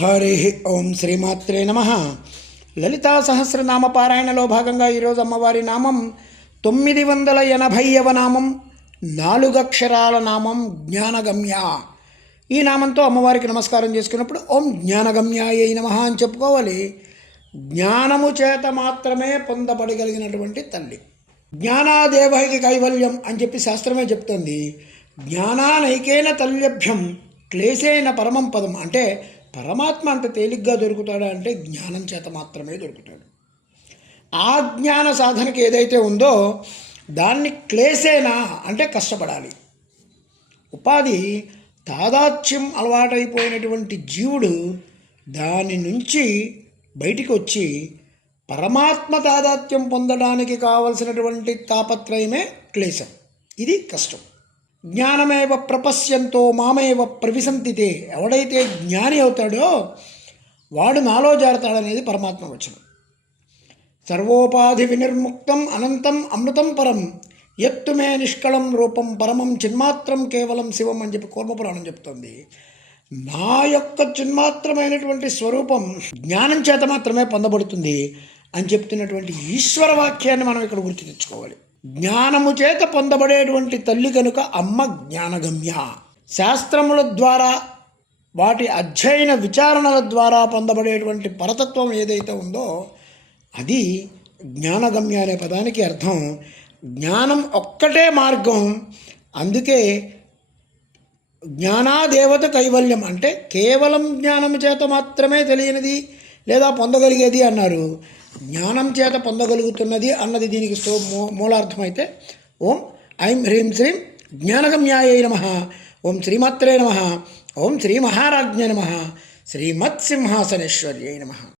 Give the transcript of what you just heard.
హరి ఓం శ్రీమాత్రే నమ. లలితా సహస్రనామ పారాయణలో భాగంగా ఈరోజు అమ్మవారి నామం 980వ నామం, 4 అక్షరాల నామం జ్ఞానగమ్య. ఈ నామంతో అమ్మవారికి నమస్కారం చేసుకున్నప్పుడు ఓం జ్ఞానగమ్యాయ నమః అని చెప్పుకోవాలి. జ్ఞానము చేత మాత్రమే పొందబడగలిగినటువంటి తల్లి. జ్ఞానాదేవైకి కైవల్యం అని చెప్పి శాస్త్రమే చెప్తోంది. జ్ఞానానైకేన తల్యభ్యం క్లేశేన పరమం పదం. అంటే పరమాత్మ అంత తేలిగ్గా దొరుకుతాడా అంటే జ్ఞానం చేత మాత్రమే దొరుకుతాడు. ఆ జ్ఞాన సాధనకి ఏదైతే ఉందో దాన్ని క్లేశేన అంటే కష్టపడాలి. ఉపాధి తాదాత్మ్యం అలవాటైపోయినటువంటి జీవుడు దాని నుంచి బయటికి వచ్చి పరమాత్మ తాదాత్మ్యం పొందడానికి కావలసినటువంటి తాపత్రయమే క్లేశం. ఇది కష్టం. జ్ఞానమేవ ప్రపశ్యంతో మామేవ ప్రవిశంతితే. ఎవడైతే జ్ఞాని అవుతాడో వాడు నాలో జారుతాడనేది పరమాత్మ వచనం. సర్వోపాధి వినిర్ముక్తం అనంతం అమృతం పరం యత్తు మే నిష్కళం రూపం పరమం చిన్మాత్రం కేవలం శివం అని చెప్పి కూర్మపురాణం చెప్తోంది. నా యొక్క చిన్మాత్రమైనటువంటి స్వరూపం జ్ఞానం చేత మాత్రమే పొందబడుతుంది అని చెప్తున్నటువంటి ఈశ్వర వాక్యాన్ని మనం ఇక్కడ గుర్తు తెచ్చుకోవాలి. జ్ఞానము చేత పొందబడేటువంటి తల్లి కనుక అమ్మ జ్ఞానగమ్య. శాస్త్రముల ద్వారా వాటి అధ్యయన విచారణల ద్వారా పొందబడేటువంటి పరతత్వం ఏదైతే ఉందో అది జ్ఞానగమ్య అనే పదానికి అర్థం. జ్ఞానం ఒక్కటే మార్గం. అందుకే జ్ఞానాదేవత కైవల్యం అంటే కేవలం జ్ఞానం చేత మాత్రమే తెలియనిది లేదా పొందగలిగేది అన్నారు. జ్ఞానం చేత పొందగలుగుతున్నది అన్నది దీనికి మూలార్థం అయితే ఓం ఐం హ్రీం శ్రీం జ్ఞానగమ్యాయ నమః, ఓం శ్రీమాత్రే నమః, ఓం శ్రీ మహారాజ్ఞే నమః, శ్రీమత్సింహాసనేశ్వర్యై నమః.